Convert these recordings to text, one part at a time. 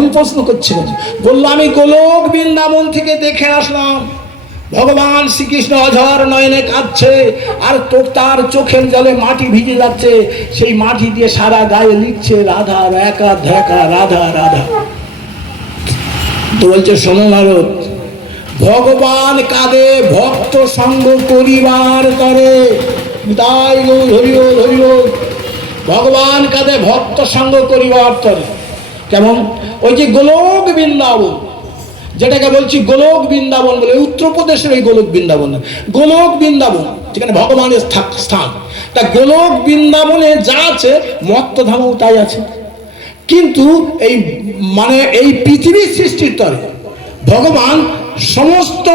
এমন প্রশ্ন করছে বলল, আমি গোলক বৃন্দাবন থেকে দেখে আসলাম। ভগবান শ্রীকৃষ্ণ অঝর নয়নে কাঁদছে, আর তার চোখের জলে মাটি ভিজে যাচ্ছে। সেই মাটি দিয়ে সারা গায়ে লিখছে, রাধা একা ধ্যাকা রাধা রাধা। তো বলছে, শোনো নারদ, ভগবান কাঁদে, ভক্ত সঙ্গ করিবার তরে। তাই গো ধরিব ধরিব ভগবান কাঁদে, ভক্ত সঙ্গ করিবার তরে। কেমন? ওই যে গোলক বৃন্দাবন, যেটাকে বলছি গোলক বৃন্দাবন বলে, উত্তরপ্রদেশের ওই গোলক বৃন্দাবন। গোলক বৃন্দাবন, যেখানে ভগবানের স্থা- স্থান। তা গোলক বৃন্দাবনে যা আছে মত্তধামও তাই আছে। কিন্তু এই মানে এই পৃথিবীর সৃষ্টির তরে ভগবান সমস্ত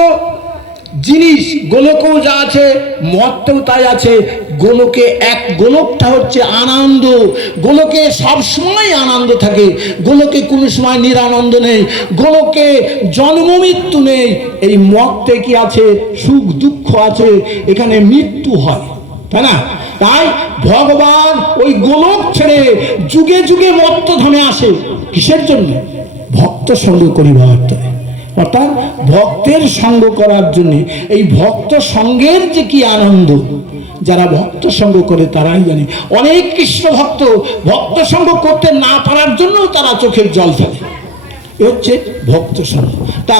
জিনিস, গোলকেও যা আছে মত্তেও তাই আছে। গোলকে এক, গোলকটা হচ্ছে আনন্দ। গোলকে সব সময় আনন্দ থাকে। গোলকে কোনো সময় নিরানন্দ নেই। গোলকে জন্ম মৃত্যু নেই। এই মত্তে কি আছে? সুখ, দুঃখ আছে। এখানে মৃত্যু হয়। তাই না? তাই ভগবান ওই গোলক ছেড়ে যুগে যুগে মত্তধামে আসে। কিসের জন্য? ভক্ত সঙ্গ করিবার। অর্থাৎ ভক্তের সঙ্গ করার জন্যে। এই ভক্ত সঙ্গের যে কি আনন্দ, যারা ভক্ত সঙ্গ করে তারাই জানে। অনেক কৃষ্ণ ভক্ত ভক্ত সঙ্গ করতে না পারার জন্য তারা চোখের জল ফেলে। এ হচ্ছে ভক্ত সঙ্গ। তা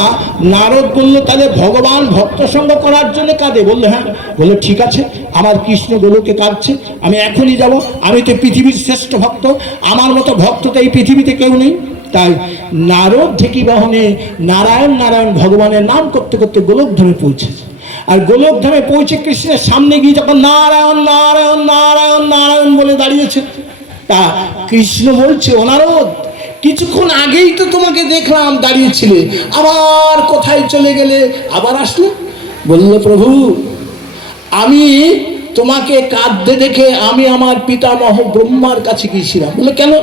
নারদ বলল, তাহলে ভগবান ভক্ত সঙ্গ করার জন্য কাঁদে? বলল হ্যাঁ। বলল, ঠিক আছে, আমার কৃষ্ণ গোলকে কাঁদছে, আমি এখনই যাব। আমি তো পৃথিবীর শ্রেষ্ঠ ভক্ত, আমার মতো ভক্ত তো এই পৃথিবীতে কেউ নেই। তাই নারদ ঢেকি বাহনে নারায়ণ নারায়ণ ভগবানের নাম করতে করতে গোলকধামে পৌঁছেছে আর গোলকধামে পৌঁছে কৃষ্ণের সামনে গিয়ে যখন নারায়ণ নারায়ণ নারায়ণ নারায়ণ বলে দাঁড়িয়েছে, তা কৃষ্ণ বলছে, ও নারদ, কিছুক্ষণ আগেই তো তোমাকে দেখলাম দাঁড়িয়েছিলে, আবার কোথায় চলে গেলে, আবার আসলে? বলল, প্রভু, আমি তোমাকে কাঁদতে দেখে আমি আমার পিতামহ ব্রহ্মার কাছে গিয়েছিলাম। বলল, কেন?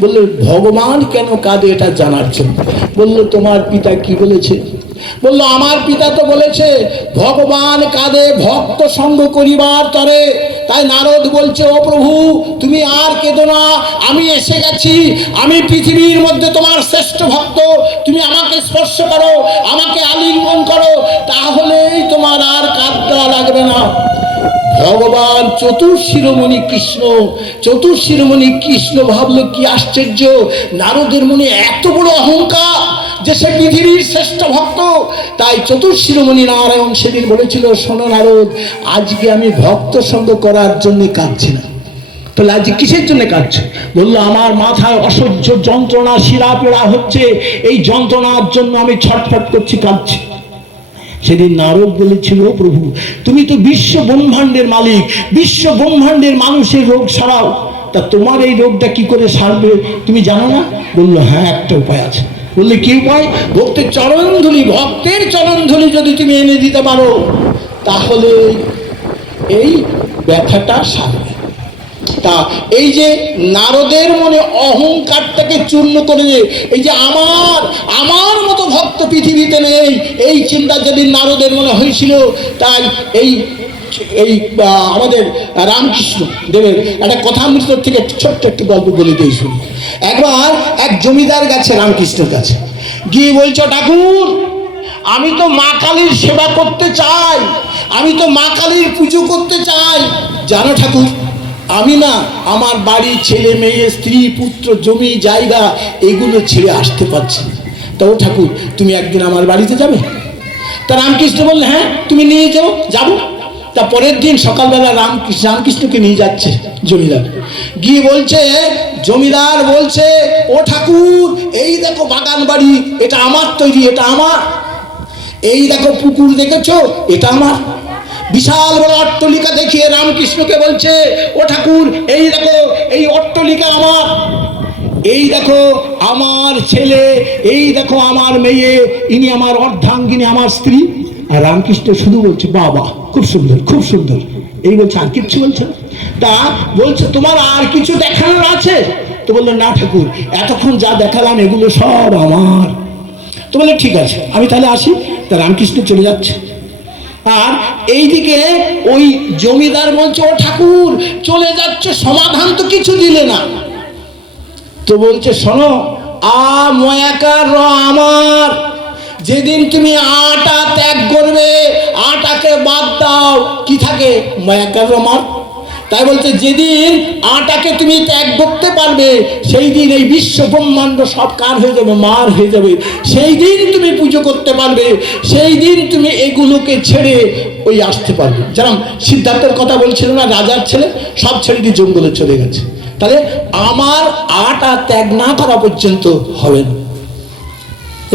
বলল, ভগবান কেন কাঁদে এটা জানার জন্য? বলল, তোমার পিতা কি বলেছে? বলল, আমার পিতা তো বলেছে, ভগবান কাঁদে ভক্ত সঙ্গ করিবার তরে। তাই নারদ বলছে, ও প্রভু, তুমি আর কেঁদো না। আমি এসে গেছি। আমি পৃথিবীর মধ্যে তোমার শ্রেষ্ঠ ভক্ত। তুমি আমাকে স্পর্শ করো, আমাকে আলিঙ্গন করো। তাহলেই তোমার আর কাঁদতে লাগবে না। ভগবান চতুর্শিরোমণি কৃষ্ণ চতুর্শিরোমণি কৃষ্ণ ভাবলো কি আশ্চর্য? নারদের মনে এত বড় অহংকার যে সে পৃথিবীর শ্রেষ্ঠ ভক্ত। তাই চতুর্শিরোমণি নারায়ণ সেদিন বলেছিল, শোনো নারদ, আজকে আমি ভক্ত সঙ্গ করার জন্য কাঁদছি না। তাহলে আজ কিসের জন্য কাঁদছে? বলল, আমার মাথায় অসহ্য যন্ত্রণা শিরা পেড়া হচ্ছে। এই যন্ত্রণার জন্য আমি ছটফট করছি, কাঁদছি। সেদিন নারদ বলেছিল "ও প্রভু, তুমি তো বিশ্ব ব্রহ্মাণ্ডের মালিক, বিশ্ব ব্রহ্মাণ্ডের মানুষের রোগ সারাও। তা তোমার এই রোগটা কি করে সারবে, তুমি জানো না? বলল হ্যাঁ একটা উপায় আছে। বললে, কি উপায়? ভক্তের চরণধুলি ভক্তের চরণধুলি যদি তুমি এনে দিতে পারো, তাহলে এই ব্যথাটা সারবে। তা এই যে নারদের মনে অহংকারটাকে চূর্ণ করে এই যে আমার আমার মতো ভক্ত পৃথিবীতে নেই, এই চিন্তা যদি নারদের মনে হয়েছিল, তাই এই এই আমাদের রামকৃষ্ণ দেবের একটা কথামৃত থেকে ছোট্ট একটি গল্প বলে দিয়ে শুনি একবার এক জমিদার গেছে রামকৃষ্ণের কাছে। গিয়ে বলছো, ঠাকুর, আমি তো মা কালীর সেবা করতে চাই, আমি তো মা কালীর পুজো করতে চাই। জানো ঠাকুর আমি না, আমার বাড়ি ছেলে মেয়ে, স্ত্রী, পুত্র, জমি, জায়গা, এগুলো ছেড়ে আসতে পারছি। তা ও ঠাকুর, তুমি একদিন আমার বাড়িতে যাবে? তা রামকৃষ্ণ বললে হ্যাঁ তুমি নিয়ে যাও, যাব। তা পরের দিন সকালবেলা রামকৃষ্ণ, রামকৃষ্ণকে নিয়ে যাচ্ছে জমিদার। গিয়ে বলছে, জমিদার বলছে, ও ঠাকুর, এই দেখো বাগান বাড়ি, এটা আমার তৈরি, এটা আমার। এই দেখো পুকুর দেখেছ, এটা আমার। বিশাল বড় অট্টলিকা দেখিয়ে রামকৃষ্ণকে বলছে, ও ঠাকুর, এই দেখো, এই অট্টলিকা আমার। এই দেখো, আমার ছেলে, এই দেখো, আমার মেয়ে, ইনি আমার অর্ধাঙ্গিনী, আমার স্ত্রী। আর রামকৃষ্ণ শুধু বলছে, বাবা, খুব সুন্দর খুব সুন্দর। এই বলছে, আর কিচ্ছু বলছে তা বলছে, তোমার আর কিছু দেখানোর আছে? তো বলল, না ঠাকুর, এতক্ষণ যা দেখালাম, এগুলো সব আমার। তো বলে ঠিক আছে, আমি তাহলে আসি। তা রামকৃষ্ণ চলে যাচ্ছে। আর এইদিকে ওই জমিদার বলছে, ও ঠাকুর, চলে যাচ্ছে, সমাধান তো কিছু দিলে না। তো বলছে, শোনো, আ ময়াকার র আমার। যেদিন তুমি আটা ত্যাগ করবে, আটাকে বাদ দাও। কি থাকে? ময়াকার র মার? তাই বলছে, যেদিন আটাকে তুমি ত্যাগ করতে পারবে সেই দিন এই বিশ্ব ব্রহ্মাণ্ড সব কার হয়ে যাবে, মার হয়ে যাবে। সেই দিন তুমি পুজো করতে পারবে সেই দিন তুমি এগুলোকে ছেড়ে ওই আসতে পারবে। যেমন সিদ্ধার্থের কথা বলছিল না, রাজার ছেলে, সব ছেড়ে দিয়ে জঙ্গলে চলে গেছে। তাহলে আমার আটা ত্যাগ না করা পর্যন্ত হবে না।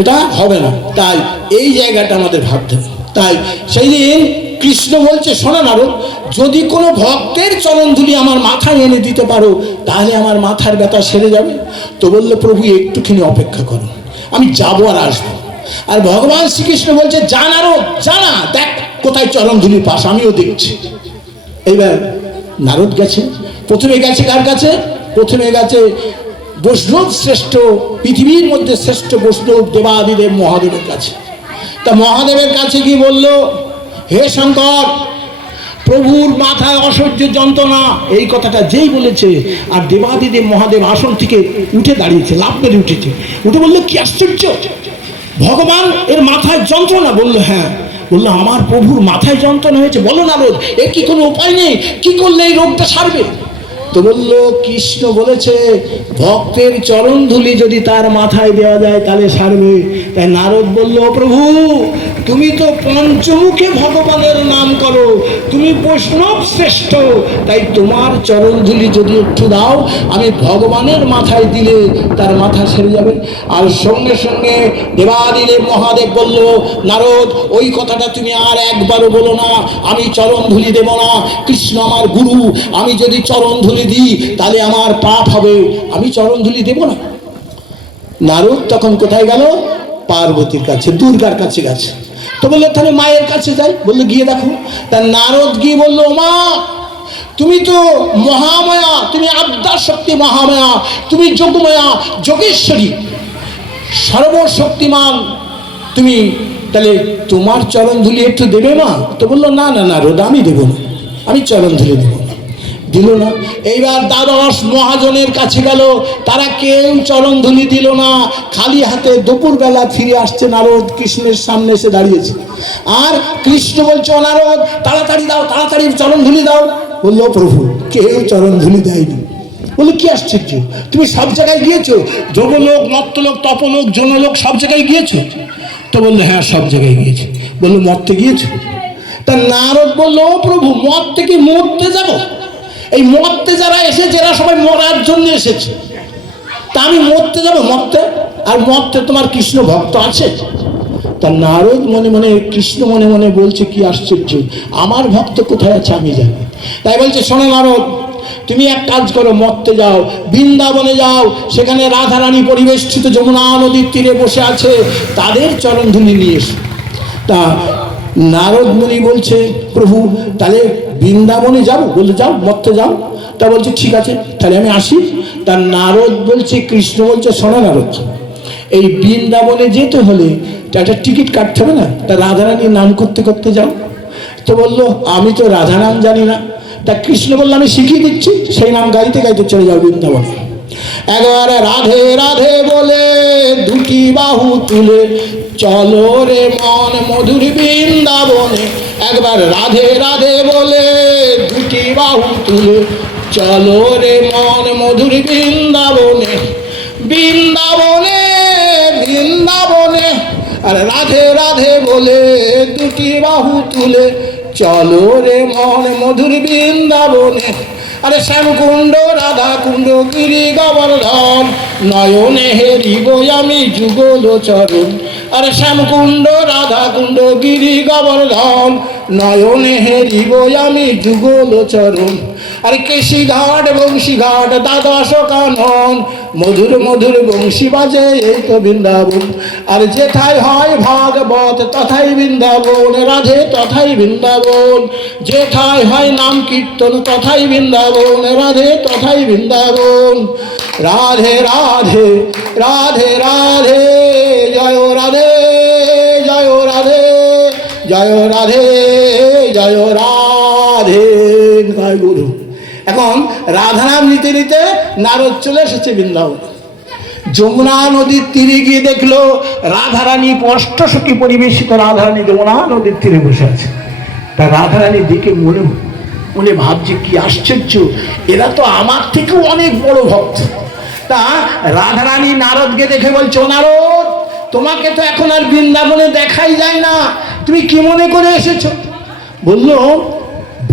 এটা হবে না। তাই এই জায়গাটা আমাদের ভাবতে হবে। তাই সেই দিন কৃষ্ণ বলছে, শোনা নারদ, যদি কোনো ভক্তের চরণধুলি আমার মাথায় এনে দিতে পারো, তাহলে আমার মাথার ব্যথা সেরে যাবে। তো বলল, প্রভু, একটুখানি অপেক্ষা করো, আমি যাব আর আসব। আর ভগবান শ্রীকৃষ্ণ বলছে জানারও জানা দেখ কোথায় চরণধুলি পাস আমিও দেখছি। এইবার নারদ গেছে। প্রথমে গেছে কার কাছে? প্রথমে গেছে বৈষ্ণব শ্রেষ্ঠ, পৃথিবীর মধ্যে শ্রেষ্ঠ বৈষ্ণব দেবাদিদেব মহাদেবের কাছে। তা মহাদেবের কাছে কি বলল হে শঙ্কর, প্রভুর মাথায় অসহ্য যন্ত্রণা, এই কথাটা যেই বলেছে, আর দেবাদিদেব মহাদেব আসন থেকে উঠে দাঁড়িয়েছে লাভ মেরে উঠেছে। উঠে বলল, কি আশ্চর্য! ভগবান এর মাথায় যন্ত্রণা? বলল হ্যাঁ। বলল, আমার প্রভুর মাথায় যন্ত্রণা হয়েছে। বলো না রোগ এর কি কোনো উপায় নেই? কি করলে এই রোগটা সারবে? তো বলল কৃষ্ণ বলেছে। ভক্তের চরণ ধুলি যদি তার মাথায় দেওয়া যায় তাহলে সারবে। তাই নারদ বলল, প্রভু, তুমি তো পঞ্চমুখে ভগবানের নাম করো। তুমি বৈষ্ণব শ্রেষ্ঠ। তাই তোমার চরণ ধুলি যদি একটু দাও, আমি ভগবানের মাথায় দিলে তার মাথা সেরে যাবে। আর সঙ্গে সঙ্গে দেবাদিদেব মহাদেব বলল, নারদ, ওই কথাটা তুমি আর একবারও বলো না। আমি চরণ ধুলি দেব না। কৃষ্ণ আমার গুরু। আমি যদি চরণ ধুলি দিই তাহলে আমার পাপ হবে, আমি চরণ ধুলি দেব না? নারদ তখন কোথায় গেল? পার্বতীর কাছে, দুর্গার কাছে গেছে। তো বলল, তাহলে মায়ের কাছে যাই। বলল, গিয়ে দেখো। তা নারদ গিয়ে বলল, মা, তুমি তো মহামায়া, তুমি আদ্যার শক্তি মহামায়া, তুমি যোগমায়া, যোগেশ্বরী। সর্বশক্তিমান। তুমি তাহলে তোমার চরণ ধুলি একটু দেবে মা? তো বলল, না না না রোদ আমি দেবো না। আমি চরণ ধুলি দেবো দিল না। এইবার দ্বাদশ মহাজনের কাছে গেল। তারা কেউ চরণ ধুলি দিল না। খালি হাতে দুপুরবেলা ফিরে আসছে নারদ। কৃষ্ণের সামনে এসে দাঁড়িয়েছে। আর কৃষ্ণ বলছে, "ও নারদ, তাড়াতাড়ি দাও, তাড়াতাড়ি চরণ ধুলি দাও। বলল, প্রভু, কেউ চরণ ধুলি দেয়নি। বলে কি আশ্চর্য! তুমি সব জায়গায় গিয়েছো? যোগলোক মত্তলোক, তপলোক জনলোক সব জায়গায় গিয়েছো? তো বলল হ্যাঁ সব জায়গায় গিয়েছি। বলল মরতে গিয়েছো? তা নারদ বলল, "ও প্রভু মরতে কি মরতে যাব? এই মরতে যারা এসেছে এরা সবাই মরার জন্য এসেছে, তা আমি মরতে যাব, মরতে? আর মরতে তোমার কৃষ্ণ ভক্ত আছে? তা নারদ মনে মনে, কৃষ্ণ মনে মনে বলছে, কি আশ্চর্য, আমার ভক্ত কোথায় আছে আমি জানি। তাই বলছে, শোনো নারদ, তুমি এক কাজ করো, মরতে যাও, বৃন্দাবনে যাও, সেখানে রাধারানী পরিবেষ্টিত যমুনা নদীর তীরে বসে আছে, তাদের চরণধুলি নিয়ে এসো। তা নারদ মুনি বলছে, প্রভু, তাহলে বৃন্দাবনে যাও বলতে যাও মর্তে যাও। তা বলছে, ঠিক আছে, তাহলে আমি আসি। তার নারদ বলছে, কৃষ্ণ বলছে সোনা নারদ, এই বৃন্দাবনে যেতে হলে তা একটা টিকিট কাটতে হবে না? তা রাধারানীর নাম করতে করতে যাও। তো বলল, আমি তো রাধা নাম জানি না। তা কৃষ্ণ বলল, আমি শিখিয়ে দিচ্ছি, সেই নাম গাইতে গাইতে চলে যাও বৃন্দাবনে। একবারে রাধে রাধে বলে দুটি বাহু তুলে, চলো রে মন মধুর বৃন্দাবনে। একবার রাধে রাধে বলে দুটি বাহু তুলে, চলো রে মন মধুর বৃন্দাবনে। বৃন্দাবনে বৃন্দাবনে। আর রাধে রাধে বলে দুটি বাহু তুলে, চলো রে মন মধুর বৃন্দাবনে। আরে শ্যামকুণ্ড রাধা কুণ্ড গিরি, গোবর্ধন, নয়নে হেরিব আমি যুগল চরণ। আরে শ্যামকুণ্ড রাধা কুণ্ড গিরি, গোবর্ধন, নয়নে হেরিব আমি যুগল চরণ। আরে কেশি ঘাট বংশী ঘাট, দ্বাদশ কানন। মধুর মধুর বংশী বাজে এই তো বৃন্দাবন। আর যেথায় হয় ভাগবত তথাই বৃন্দাবন। রাধে তথাই বৃন্দাবন। যেথায় হয় নাম কীর্তন তথাই বৃন্দাবন। রাধে তথাই বৃন্দাবন। রাধে রাধে রাধে রাধে। জয় রাধে জয় রাধে। জয় রাধে জয় রাধে। রাধানাম নিতে নিতে নারদ চলে এসেছে বৃন্দাবন। যমুনা নদীর তীরে গিয়ে দেখল রাধারানী অষ্টসখী পরিবেশিত রাধারানী যমুনা নদীর তীরে বসে আছে। তা রাধারানী দেখে মনে মনে ভাবছে, কি আশ্চর্য, এরা তো আমার থেকেও অনেক বড় ভক্ত। তা রাধারানী নারদকে দেখে বলছো নারদ, তোমাকে তো এখন আর বৃন্দাবনে দেখাই যায় না, তুমি কি মনে করে এসেছ? বলল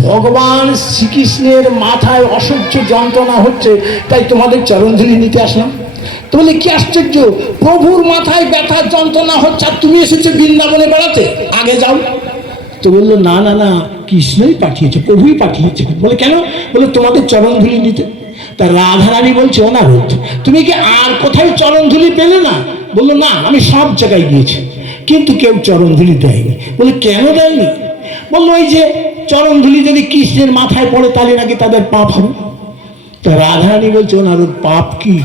ভগবান শ্রীকৃষ্ণের মাথায় অসহ্য যন্ত্রণা হচ্ছে, তাই তোমাদের চরণধুলি নিতে আসলাম। তো বলে, কি আশ্চর্য, প্রভুর মাথায় ব্যথা, যন্ত্রণা হচ্ছে, আর তুমি এসেছ বৃন্দাবনে বেড়াতে। আগে যাও। তো বলল, না না না, কৃষ্ণই পাঠিয়েছে, প্রভুই পাঠিয়েছে। বলে, কেন? বলে, তোমাদের চরণধুলি নিতে। তা রাধারানী বলছে অনারত তুমি কি আর কোথায় চরণধুলি পেলে না? বলল, না, আমি সব জায়গায় গিয়েছি, কিন্তু কেউ চরণধুলি দেয়নি। বলে, কেন দেয়নি? বলল, ওই যে চরণধুলি যদি কৃষ্ণের মাথায় পড়ে তাহলে নাকি তাদের পাপ হবে? তা রাধারানী বলছে, ওনার পাপ কি?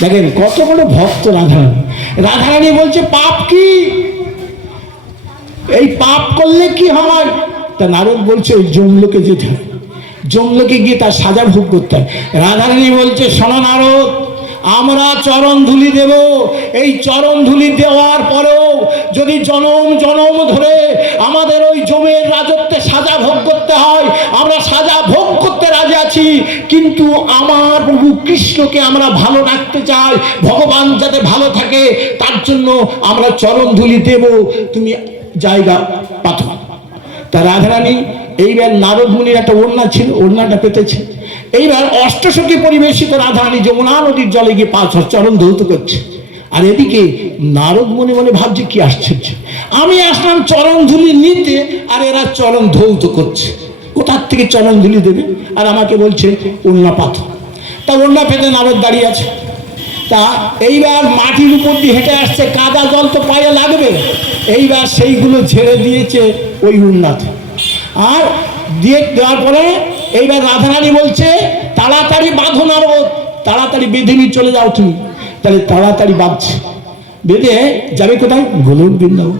দেখেন, কত বড় ভক্ত রাধারানী। রাধারানী বলছে, পাপ কি? এই পাপ করলে কি হয়? তা নারদ বলছে, ওই জমলোকে যেতে হয় জমলোকে গিয়ে তার সাজা ভোগ করতে হয় রাধারানী বলছে, শোনো নারদ আমরা চরণ ধুলি দেব। এই চরণ ধুলি দেওয়ার পরেও যদি জনম জনম ধরে আমাদের ওই জমির রাজত্বে সাজা ভোগ করতে হয়, আমরা সাজা ভোগ করতে রাজি আছি, কিন্তু আমার প্রভু কৃষ্ণকে আমরা ভালো রাখতে চাই, ভগবান যাতে ভালো থাকে, তার জন্য আমরা চরণ ধুলি দেব। তুমি জায়গা পাথর। তা রাধারানী, এইবার নারদ মুনির একটা ওড়না ছিল, ওড়নাটা পেতেছে। এইবার অষ্টসখী পরিবেশিত রাধারানী যমুনা নদীর জলে গিয়ে পাঁচ চরণ ধৌত করছে। আর এদিকে নারদ মনে মনে ভাবছে, কি আশ্চর্য। আমি আসলাম চরণ ধুলি নিতে, আর এরা চরণ ধৌত করছে। কোথার থেকে চরণ ধুলি দেবে? আর আমাকে বলছে, ওড়না পাথর। তা ওড়না পেতে নারদ দাঁড়িয়ে আছে। তা এইবার মাটির উপর দিয়ে হেঁটে আসছে, কাদা জল তো পায়ে লাগবে। এইবার সেইগুলো ঝেড়ে দিয়েছে ওই উন্নাতে আর দিয়ে দেওয়ার পরে এইবার রাধারানী বলছে, তাড়াতাড়ি বাঁধো না রোদ তাড়াতাড়ি বেঁধে নিয়ে চলে যাও তুমি। তাহলে তাড়াতাড়ি বাঁধছে। বেঁধে যাবে কোথায়? গোলক বৃন্দাবন।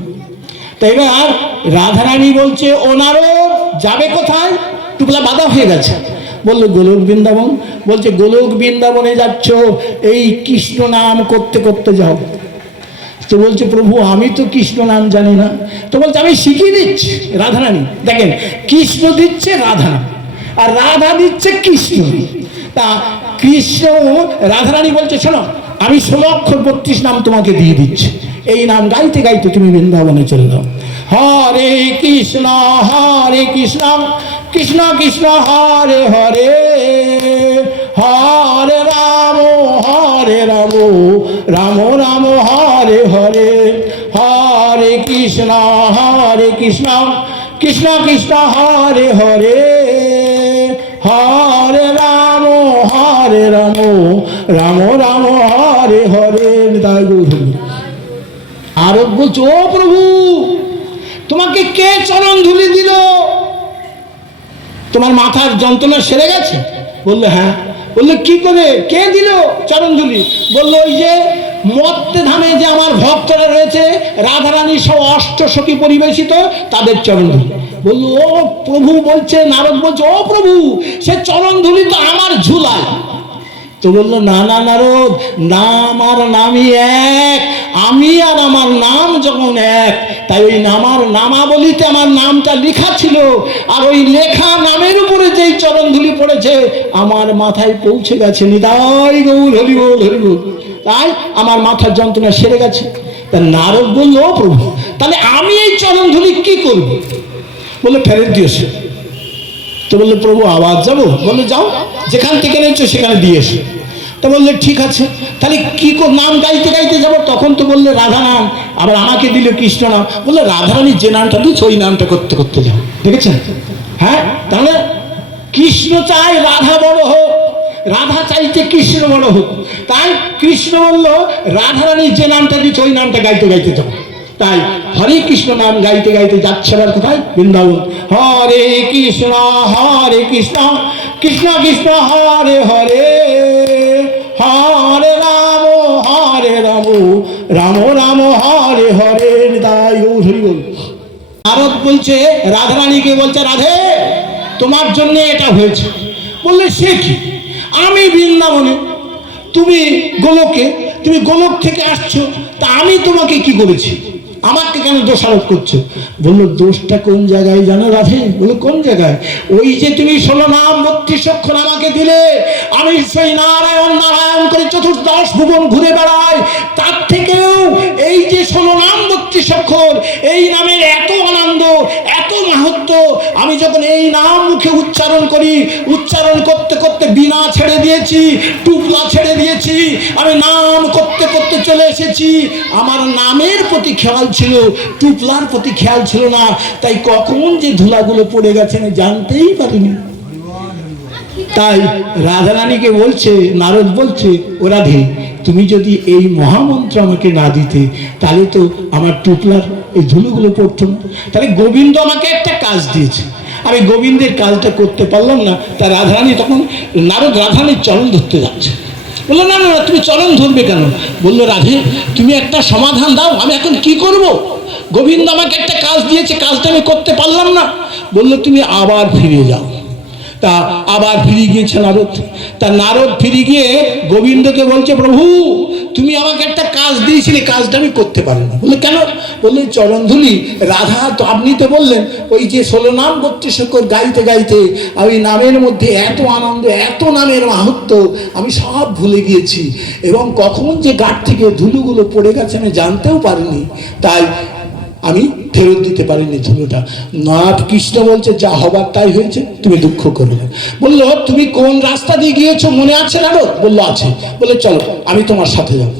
তো এবার রাধারানী বলছে ওনারও যাবে কোথায়? টুকলা বাধা হয়ে গেছে। বলল, গোলক বৃন্দাবন? বলছে, গোলক বৃন্দাবনে যাচ্ছ, এই কৃষ্ণ নাম করতে করতে যাও। তো বলছে, প্রভু, আমি তো কৃষ্ণ নাম জানি না। তো বলছে, আমি শিখিয়ে দিচ্ছি রাধারানী। দেখেন, কৃষ্ণ দিচ্ছে রাধা আর রাধা দিচ্ছে কৃষ্ণ। তা কৃষ্ণ রাধারানী বলছে, শোনো, আমি ষোলো অক্ষর বত্রিশ নাম তোমাকে দিয়ে দিচ্ছি। এই নাম গাইতে গাইতে তুমি বৃন্দাবনে চলে যাও। হরে কৃষ্ণ হরে কৃষ্ণ কৃষ্ণ কৃষ্ণ, হরে হরে হরে রাম হরে রাম রাম রাম, হরে হরে হরে কৃষ্ণ হরে কৃষ্ণ কৃষ্ণ কৃষ্ণ, হরে হরে। হরে রাম হরে রাম রাম রাম, হরে হরে। আরোগ্য চো প্রভু, তোমাকে কে চরণ ধুলি দিল? তোমার মাথার যন্ত্রণা সেরে গেছে? বলল হ্যাঁ। বলল, কি করে? কে দিল চরণধুলি বলল, ওই যে মত্তে ধামে যে আমার ভক্তরা রয়েছে, রাধারানী সব অষ্ট অষ্টসখী পরিবেশিত, তাদের চরণধুলি বলল, ও প্রভু বলছে, নারদ বলছে, ও প্রভু, সে চরণধুলি তো আমার ঝুলায়। তো বলল, না না, নারদ, নাম আর নামই এক। আমি আর আমার নাম যখন এক, তাই ওই নামার নামাবলিতে আমার নামটা লেখা ছিল। আর ওই লেখা নামের উপরে যেই চরণধুলি পড়েছে, আমার মাথায় পৌঁছে গেছে। নিতাই গৌর হরিবোল হরিবোল তাই আমার মাথার যন্ত্রণা সেরে গেছে। তা নারদ বলল প্রভু, তাহলে আমি এই চরণধুলি কি করব? বলে ফেরত দিয়েছে তো বলল, প্রভু, আবার যাব? বলল, যাও, যেখান থেকে নিচ্ছ সেখানে দিয়ে এসো। তো বললে, ঠিক আছে, তাহলে কি নাম গাইতে গাইতে যাব? তখন তো বললে, রাধা নাম। আবার আমাকে দিল, কৃষ্ণ নাম। বললে রাধারানীর যে নামটা দিচ্ছে ওই নামটা করতে করতে যাও। দেখেছেন? হ্যাঁ তাহলে কৃষ্ণ চায় রাধা বড় হোক, রাধা চাইছে কৃষ্ণ বড় হোক। তাই কৃষ্ণ বলল রাধারানীর যে নামটা দিচ্ছে ওই নামটা গাইতে গাইতে যাও। তাই হরে কৃষ্ণ নাম গাইতে গাইতে যাচ্ছে আবার কোথায়? বৃন্দাবন। হরে কৃষ্ণ হরে কৃষ্ণ কৃষ্ণ কৃষ্ণ, হরে হরে হরে রাম হরে রাম রাম রাম, হরে হরে তাই হরি বল। নারদ বলছে রাধারানীকে বলছে, রাধে, তোমার জন্য এটা হয়েছে। বললে, সে কি? আমি বৃন্দাবনে, তুমি গোলকে, তুমি গোলক থেকে আসছো, তা আমি তোমাকে কি করেছি? আমাকে কেন দোষারোপ করছ। বলল, দোষটা কোন জায়গায় জানো রাধে? বলল, কোন জায়গায়? ওই যে তুমি ষোলো নাম বত্রিশ অক্ষর আমাকে দিলে, আমি সেই নারায়ণ নারায়ণ করে চতুর্দশ ভুবন ঘুরে বেড়াই। তার থেকেও এই যে ষোলো নাম বত্রিশ অক্ষর এই নামের এত আনন্দ মাহাত্ম, আমি যখন এই নাম মুখে উচ্চারণ করি, উচ্চারণ করতে করতে বিনা ছেড়ে দিয়েছি, টুপলা ছেড়ে দিয়েছি, আমি নাম করতে করতে চলে এসেছি। আমার নামের প্রতি খেয়াল ছিল, টুপলার প্রতি খেয়াল ছিল না। তাই কখন যে ধুলাগুলো পড়ে গেছে আমি জানতেই পারিনি। তাই রাধারানীকে বলছে, নারদ বলছে, ও রাধে, তুমি যদি এই মহামন্ত্র আমাকে না দিতে, তাহলে তো আমার টুকলার এই ধুলোগুলো পড়তো তাহলে গোবিন্দ আমাকে একটা কাজ দিয়েছে। আমি গোবিন্দের কাজটা করতে পারলাম না তা রাধারানী তখন নারদ রাধারানীর চরণ ধরতে যাচ্ছে। বলল না না না, তুমি চরণ ধরবে কেন? বলল রাধে তুমি একটা সমাধান দাও আমি এখন কি করব? গোবিন্দ আমাকে একটা কাজ দিয়েছে কাজটা আমি করতে পারলাম না। বলল তুমি আবার ফিরে যাও। তা আবার ফিরে গিয়েছে নারদ। তা নারদ ফিরে গিয়ে গোবিন্দকে বলছে, প্রভু, তুমি আমাকে একটা কাজ দিয়েছিলে, কাজটা আমি করতে পারি না বলল, কেন? বললেন চরণধুলি, রাধা, তো আপনি তো বললেন, ওই যে ষোলো নাম বত্রিশ অক্ষর গাইতে গাইতে ওই নামের মধ্যে এত আনন্দ, এত নামের মাহাত্ম আমি সব ভুলে গিয়েছি। এবং কখন যে গাঠ থেকে ধুলুগুলো পড়ে গেছে, আমি জানতেও পারিনি। তাই আমি ফেরত দিতে পারিনি ধুলোটা নাথ কৃষ্ণ বলছে, যা হবার তাই হয়েছে, তুমি দুঃখ করো না। বলল, তুমি কোন রাস্তা দিয়ে গিয়েছো? মনে আছে না নারদ বলল, আছে। বলে চলো, আমি তোমার সাথে যাব।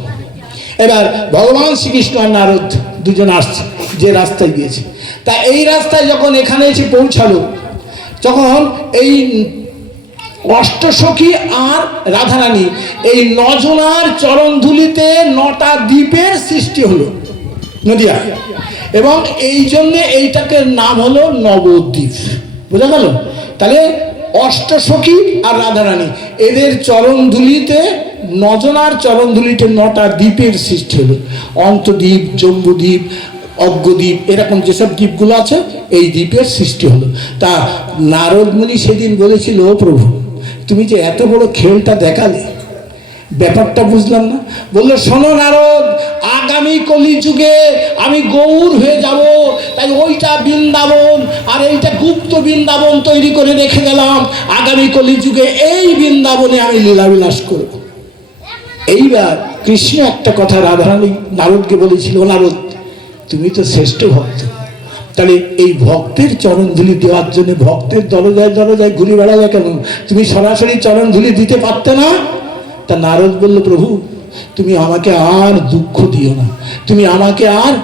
এবার ভগবান শ্রীকৃষ্ণ আর নারদ দুজন আসছে, যে রাস্তায় গিয়েছে। তা এই রাস্তায় যখন এখানে এসে পৌঁছালো যখন এই অষ্টসখী আর রাধারানী এই নজনার চরণধুলিতে নটা দ্বীপের সৃষ্টি হলো। নদিয়া। এবং এই জন্য এইটাকে নাম হলো নবদ্বীপ। বোঝা গেল? তাহলে অষ্টসখী আর রাধারানী, এদের চরণধুলিতে, নজনার চরণধুলিতে নটা দ্বীপের সৃষ্টি হলো। অন্তদ্বীপ, জম্বুদ্বীপ অজ্ঞদ্বীপ এরকম যেসব দ্বীপগুলো আছে, এই দ্বীপের সৃষ্টি হলো। তা নারদ মুনি সেদিন বলেছিল, "ও প্রভু, তুমি যে এত বড় খেলটা দেখালে, ব্যাপারটা বুঝলাম না। বলল, শোনো নারদ আগামী কলি যুগে আমি গৌর হয়ে যাব। তাই ওইটা বৃন্দাবন আর এইটা গুপ্ত বৃন্দাবন তৈরি করে রেখে গেলাম। আগামী কলি যুগে এই বৃন্দাবনে আমি লীলাবিলাস করব। এইবার কৃষ্ণ একটা কথা রাধারানী নারদকে বলেছিল নারদ, তুমি তো শ্রেষ্ঠ ভক্ত। তাহলে এই ভক্তের চরণধুলি দেওয়ার জন্য ভক্তের দরজায় দরজায় ঘুরে বেড়ালে কেন? তুমি সরাসরি চরণধুলি দিতে পারতে না? তা নারদ বলল, প্রভু তুমি আমাকে আর দুঃখ দিও না। তুমি আমাকে আর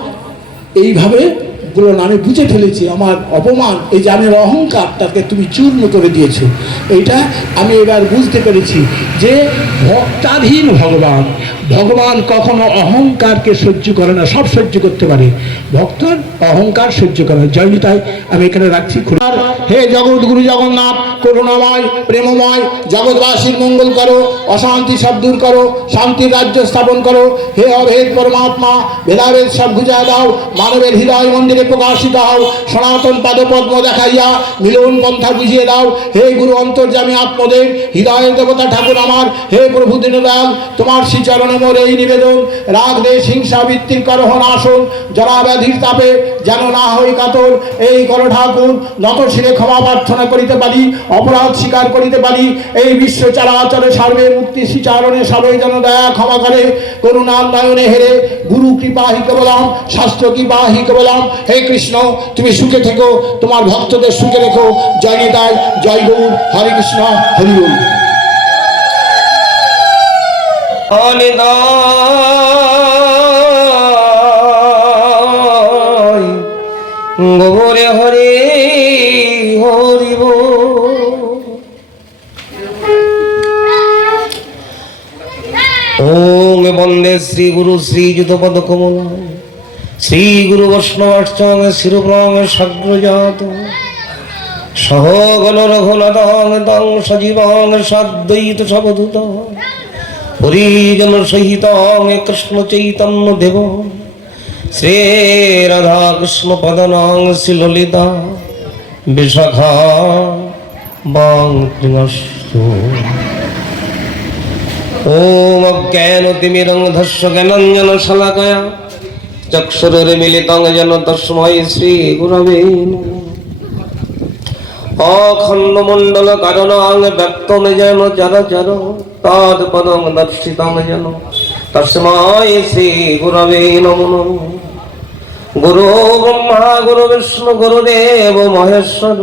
এইভাবে বলল না, আমি বুঝে ফেলেছি। আমার অপমান এই যে আমি অহংকার তাকে তুমি চূর্ণ করে দিয়েছ। এইটা আমি এবার বুঝতে পেরেছি যে ভক্তাধীন ভগবান ভগবান কখনো অহংকারকে সহ্য করে না সব সহ্য করতে পারে। ভক্তর অহংকার সহ্য করে না। জয় তাই আমি এখানে রাখছি। খুলে- আর হে জগৎ গুরু জগন্নাথ করুণাময় প্রেমময় জগৎবাসীর মঙ্গল করো অশান্তি সব দূর করো শান্তির রাজ্য স্থাপন করো। হে অভেদ পরমাত্মা ভেদাভেদ সব বুঝায় দাও মানবের হৃদয় মন্দিরে প্রকাশিত হও। সনাতন পাদপদ্ম দেখাইয়া মিলন পন্থা বুঝিয়ে দাও। হে গুরু অন্তর্জামী আত্মদেব, হৃদয়ের দেবতা ঠাকুর আমার, হে প্রভু দীনদয়াল, তোমার শ্রীচরণ মোর এই নিবেদন। রাগ দেশ, হিংসা বৃত্তির করহ নাশন জরা ব্যাধির তাপে যেন না হই কাতর, এই কর ঠাকুর, নত শিরে ক্ষমা প্রার্থনা করিতে পারি, অপরাধ স্বীকার করিতে পারি। এই বিশ্ব চরাচরে সর্বে মুক্তি, শ্রীচারণে সবে যেন দয়া, ক্ষমা করে। করুণার নয়নে হেরে, গুরু কৃপা হি কেবলম শাস্ত্র কৃপা হি কেবলম হে কৃষ্ণ, তুমি সুখে থেকো, তোমার ভক্তদের সুখে রেখো। জয় নিতাই, জয় গৌর, হরে কৃষ্ণ, হরি বল গোবরে হরে হরিব ওম বন্দে শ্রী গুরু শ্রী যুতপদ কমল শ্রী গুরু বৈষ্ণবাষ্টং শিরুপ্রং সগ্রজাত। সহগণ রঘুনাথং তং সজীবং সদ্বৈত সবধূত হরিজন সহিত কৃষ্ণ চৈতন্য দেব শ্রী রাধা কৃষ্ণ পদনং শ্রীললিতা। বিশাখা বাং ওম অজ্ঞান তিমিরং ধস্য জ্ঞানঞ্জন শলাকয়া চক্ষুরে মিলিতং যেন তস্মৈ শ্রী গুরবে অখণ্ড মণ্ডল কারণ আং ব্যক্তম যেন চর চর, তদ পদং দর্শিতং যেন তস্মৈ শ্রী গুরবে নমঃ। গুরু ব্রহ্মা, গুরু বিষ্ণু, গুরুদেব, মহেশ্বর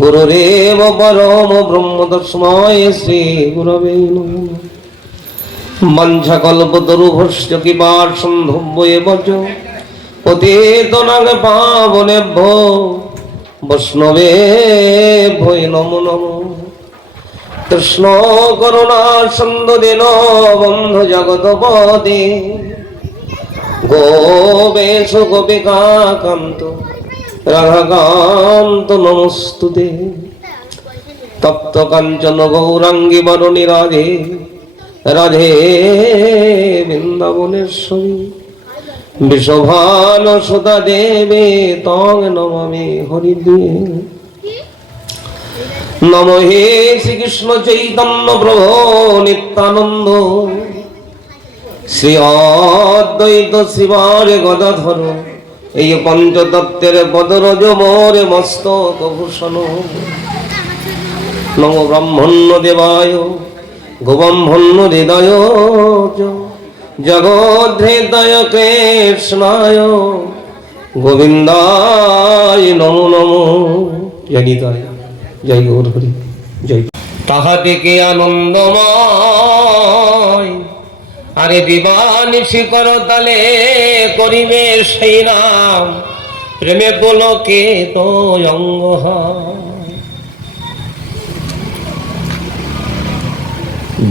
গুরুরেব পরম ব্রহ্ম তস্মৈ শ্রী গুরবে নমঃ। কৃষ্ণ করুণা দিন বন্ধু জগৎপদে গোবেশ গোপিকা কান্ত রাধাকান্ত নমস্তুতে। তপ্ত কাঞ্চন গৌরাঙ্গী বরণী রাধে। রাধে বৃন্দাবনেশ্বরী বিশ্বভান সুতা দেবে তং নমামি হরিদে। নম হে শ্রীকৃষ্ণ চৈতন্য প্রভু নিত্যানন্দ। শ্রী অদ্বৈত শিবার গদাধর। এই পঞ্চতত্ত্বের পদরজ মোরে মস্তক ভূষণ। নম ব্রাহ্মণ্য দেবায় গোব্রাহ্মণ্য হৃদয় জগদ্ধৃদয় কৃষ্ণায়, গোবিন্দায় নমো নমো। জয় জয় গৌর হরি, জয়। তাহা থেকে আনন্দময়? আরে দিবানিশি কর তালে করিবে সেই নাম। প্রেমে গোলকে তো অঙ্গ হয়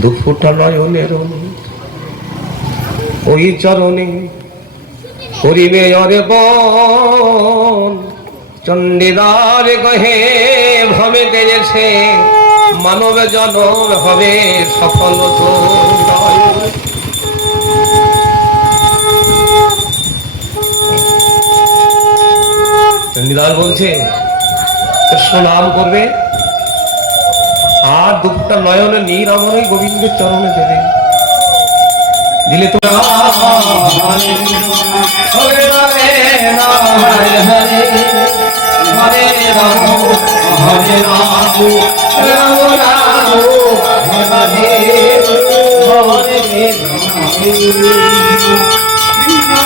দুফুটা নয়নের ওই চরণে করিবে অরে বন। চণ্ডীদার কহে ভবে তেজেছে, মানব জনম হবে সফল তোর চণ্ডীদার বলছে, কৃষ্ণ নাম করবে? আর দুপুরটা নয়নে নীর আমার ওই গোবিন্দের চরণে দেবে দিলে তো হরে রাম হরে রাম রাম রাম